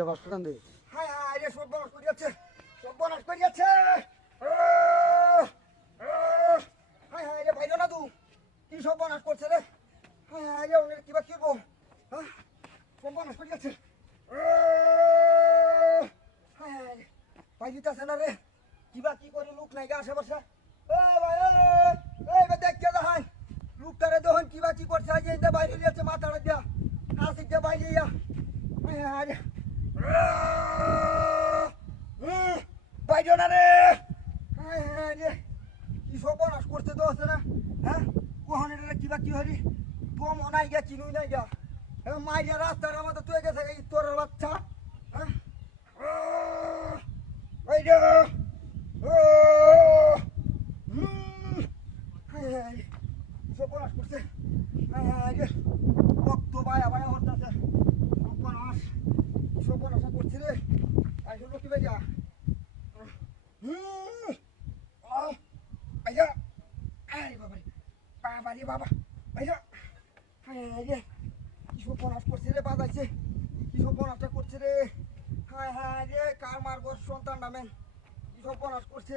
দে বাস টান দে। হায় হায় রে সর্বনাশ করিয়াছে, সর্বনাশ করিয়াছে। হায় হায় রে বাইরে না তু কি সর্বনাশ করছে রে। হায় হায় রে ওনের কিবা কি করবো, সর্বনাশ করিয়াছে। হায় হায় রে ভাই দিতেছে না রে, কিবা কি করে লোক নাই গা আশেপাশে। ভাই দেখতে দেখায় লোকটারে দেখুন কিবা কি করছে, আজ এই বাইরে যাচ্ছে মাথাটা দিয়া আসি দিয়ে বাইরে ইয়া। হায় হায় রে বাইরে না রে। হায় হায় রে কি সর্বনাশ করছে তো আছে না। হ্যাঁ কোহনে রে কিবা কি হরি দম নাই গা চিনুই নাই গা। মাইয়া রাস্তার আমাদের তুই গেছে এই তোর বাচ্চা। হ্যাঁ বাইরে সর্বনাশ করছে। রক্ত বায়া বায়া হচ্ছে, সর্বনাশ সর্বনাশা করছে রে। আসলে কি ভাইয়া ভাইয়া আরে বাবা বাবা রে বাবা ভাইয়া রে কি সর্বনাশ করছে রে, বাজাইছে কি সর্বনাশটা করছে রে। হায় হায় রে কার মারগর সন্তান নামেন কি সর্বনাশ করছে।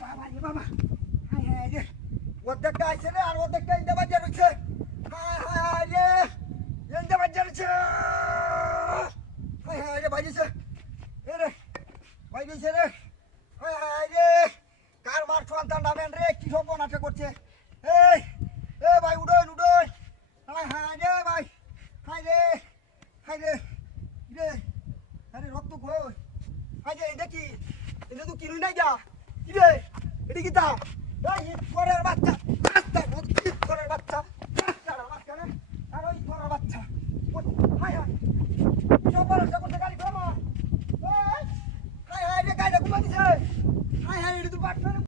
বাবা রে বাবা হায় হায় রে অর্ধেকটা আইছে রে আর অর্ধেকটা ইন্দা বাজার রয়েছে। হায় হায় রে ইন্দা বাজার রয়েছে। হায় হায় রে বাইরেছে রে বাইরেছে রে। হায় হায় রে কার মার সন্তান নামেন রে কি সর্বনাশা করছে। এই এ ভাই উডোন উডোন। হায় হায় রে ভাই হায় রে হায় রে রে আরে রক্ত কই। হায় রে এটা কি, এটা তো কিনুই নাই যা কি রে, এটা কি তা এই ঘরের বাচ্চা রাস্তা ঘরের বাচ্চা রাস্তার মাঝখানে আর ওই ঘরের বাচ্চা। হায় হায় সর্বনাশা করছে